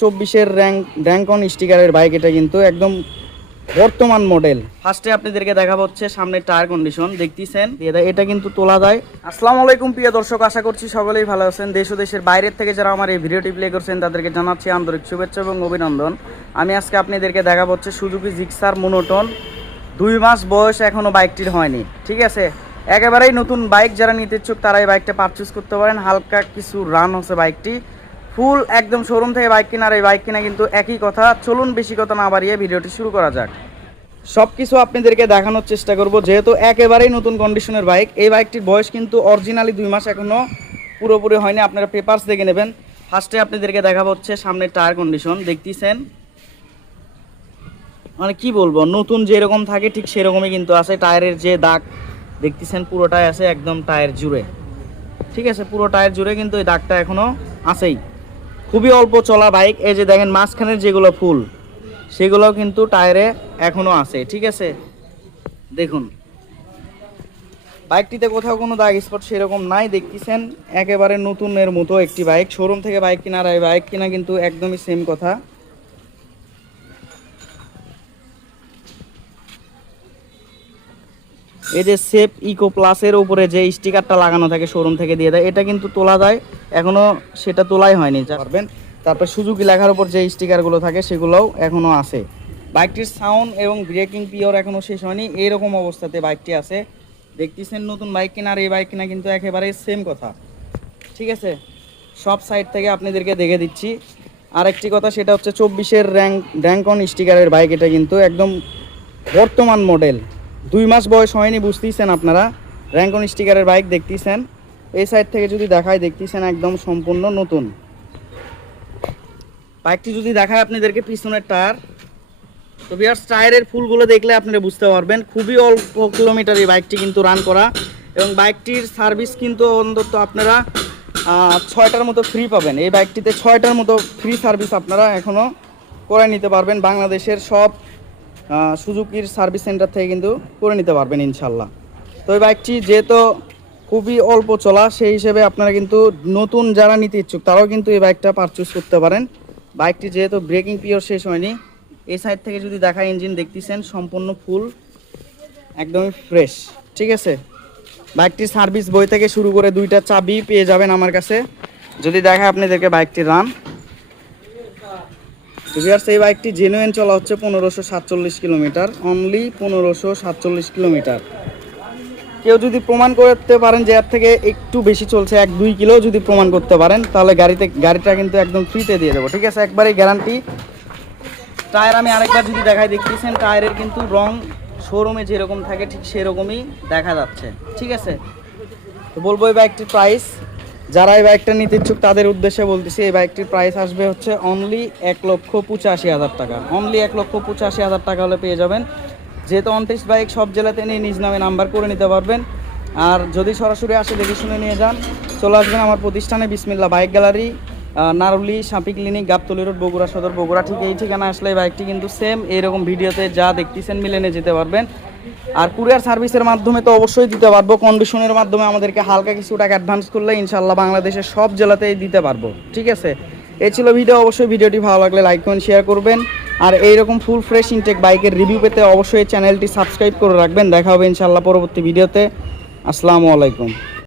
চব্বিশের rank rank on স্টিকারের bike এটা কিন্তু একদম বর্তমান মডেল ফার্স্টে আপনাদেরকে দেখা হচ্ছে সামনে টায়ার কন্ডিশন দেখতেছেন? এটা কিন্তু তোলা যায়। আসসালামু আলাইকুম প্রিয় দর্শক আশা করছি সকলেই ভালো আছেন। দেশ ও দেশের বাইরের থেকে যারা আমার এই ভিডিওটি প্লে করছেন তাদেরকে জানাচ্ছি আন্তরিক শুভেচ্ছা এবং অভিনন্দন। আমি আজকে আপনাদেরকে দেখা হচ্ছে সুজুকি জিক্সার মোনোটন দুই মাস বয়স এখনও বাইকটির হয়নি ঠিক আছে? একেবারেই নতুন বাইক যারা নিতে ইচ্ছুক তারা এই বাইকটা পারচেস করতে পারেন। হালকা কিছু রান হচ্ছে বাইকটি ফুল একদম শোরুম থেকে বাইক কেনার, এই বাইক কেনা কিন্তু একই কথা। চলুন বেশি কথা না বাড়িয়ে ভিডিওটি শুরু করা যাক। সব কিছু আপনাদেরকে দেখানোর চেষ্টা করব, যেহেতু একেবারেই নতুন কন্ডিশনের বাইক এই বাইকটির বয়স কিন্তু অরিজিনালি দুই মাস এখনও পুরোপুরি হয়নি। আপনারা পেপারস দেখে নেবেন। ফার্স্টে আপনাদেরকে দেখা হচ্ছে সামনের টায়ার কন্ডিশন দেখতেছেন? মানে কি বলব, নতুন যেরকম থাকে, ঠিক সেরকমই কিন্তু আছে। টায়ারের যে দাগ, দেখতেছেন পুরোটাই আছে একদম টায়ার জুড়ে। ঠিক আছে, পুরো টায়ার জুড়ে কিন্তু এই দাগটা এখনও আছেই। খুবই অল্প চলা বাইক, এই যে দেখেন মাঝখানের যেগুলো ফুল সেগুলো কিন্তু টায়ারে এখনও আছে, ঠিক আছে? দেখুন। বাইকটিতে কোথাও কোনো দাগ স্পট সেরকম নাই, দেখতেছেন? একেবারে নতুনের মতো একটি বাইক শোরুম থেকে বাইক কেনার এই বাইক কিনা কিন্তু একদমই সেম কথা। এই যে সেফ ইকো প্লাসের উপরে যে স্টিকারটা লাগানো থাকে শোরুম থেকে দিয়ে দেয়, এটা কিন্তু তোলা যায়। এখনও সেটা তোলাই হয়নি পারবেন। তারপর সুজুকি লেখার উপর যে স্টিকারগুলো থাকে, সেগুলোও এখনও আছে। বাইকটির সাউন্ড এবং ব্রেকিং পিওর এখনও শেষ হয়নি। এইরকম অবস্থাতে বাইকটি আছে। দেখতেছেন নতুন বাইক কেনা, আর এই বাইক কেনা কিন্তু একেবারে সেম কথা। ঠিক আছে? সব সাইড থেকে আপনাদেরকে দেখে দিচ্ছি। আর একটি কথা, সেটা হচ্ছে চব্বিশের র্যাঙ্ক র্যাঙ্ক অন স্টিকারের বাইক, এটা কিন্তু একদম বর্তমান মডেল দুই মাস বয়স হয়নি বুঝতেইছেন আপনারা? র্যাঙ্কন স্টিকারের বাইক দেখতেছেন। এই সাইড থেকে যদি দেখায়, দেখতেছেন একদম সম্পূর্ণ নতুন। বাইকটি যদি দেখায় আপনাদেরকে, পিছনের টায়ার। তো বিয়ার্স টায়ারের ফুলগুলো দেখলে আপনারা বুঝতে পারবেন। খুবই অল্প কিলোমিটার এই বাইকটি কিন্তু রান করা। এবং বাইকটির সার্ভিস কিন্তু অন্তত আপনারা ছয়টার মতো ফ্রি পাবেন। এই বাইকটিতে ছয়টার মতো ফ্রি সার্ভিস আপনারা এখনও করে নিতে পারবেন। বাংলাদেশের সব সুজুকির সার্ভিস সেন্টার থেকে কিন্তু করে নিতে পারবেন ইনশাল্লাহ তো এই বাইকটি যেহেতু খুবই অল্প চলা, সেই হিসেবে আপনারা কিন্তু নতুন যারা নিতে ইচ্ছুক, তারাও কিন্তু এই বাইকটা পারচেস করতে পারেন। বাইকটি যেহেতু ব্রেকিং পিওর শেষ হয়নি, এই সাইড থেকে যদি দেখা ইঞ্জিন দেখতেছেন, সম্পূর্ণ ফুল একদমই ফ্রেশ ঠিক আছে? বাইকটির সার্ভিস বই থেকে শুরু করে দুইটা চাবি পেয়ে যাবেন আমার কাছে। যদি দেখা আপনাদেরকে বাইকটি রান ভিউয়ার্স এই বাইকটি জেনুইন চলা হচ্ছে পনেরোশো সাতচল্লিশ কিলোমিটার অনলি পনেরোশো সাতচল্লিশ কিলোমিটার। কেউ যদি প্রমাণ করতে পারেন যে এর থেকে একটু বেশি চলছে, এক দুই কিলো যদি প্রমাণ করতে পারেন, তাহলে গাড়িতে, গাড়িটা কিন্তু একদম ফ্রিতে দিয়ে দেবো, ঠিক আছে? একবারেই গ্যারান্টি টায়ার আমি আরেকবার যদি দেখাই, দেখতেছেন টায়ারের কিন্তু রং শোরুমে যেরকম থাকে, ঠিক সেরকমই দেখা যাচ্ছে, ঠিক আছে? তো বলব এই বাইকটির প্রাইস যারা এই বাইকটা নিতে ইচ্ছুক, তাদের উদ্দেশ্যে বলতেছি, এই বাইকটির প্রাইস আসবে হচ্ছে অনলি এক লক্ষ পঁচাশি হাজার টাকা। অনলি এক লক্ষ পঁচাশি হাজার টাকা হলে পেয়ে যাবেন। যেহেতু অনটেস্ট বাইক সব জেলাতে নিয়ে নিজ নামে নাম্বার করে নিতে পারবেন। আর যদি সরাসরি আসে, দেখে শুনে নিয়ে যান, চলে আসবেন আমার প্রতিষ্ঠানে বিসমিল্লা বাইক গ্যালারি নারুলি সাপি ক্লিনিক, গাবতলি রোড, বগুড়া সদর, বগুড়া, ঠিক এই ঠিকানা আসলে এই বাইকটি কিন্তু সেম এরকম ভিডিওতে যা দেখতেছেন মিলে নিয়ে যেতে পারবেন। আর কুরিয়ার সার্ভিসের মাধ্যমে তো অবশ্যই দিতে পারব। কন্ডিশনের মাধ্যমে আমাদেরকে হালকা কিছু টাকা অ্যাডভান্স করলে ইনশাল্লাহ বাংলাদেশের সব জেলাতেই দিতে পারব। ঠিক আছে? এ ছিল ভিডিও অবশ্যই ভিডিওটি ভালো লাগলে লাইক করুন শেয়ার করবেন। আর এইরকম ফুল ফ্রেশ ইনটেক বাইকের রিভিউ পেতে অবশ্যই চ্যানেলটি সাবস্ক্রাইব করে রাখবেন। দেখা হবে ইনশাল্লাহ পরবর্তী ভিডিওতে আসসালামু আলাইকুম।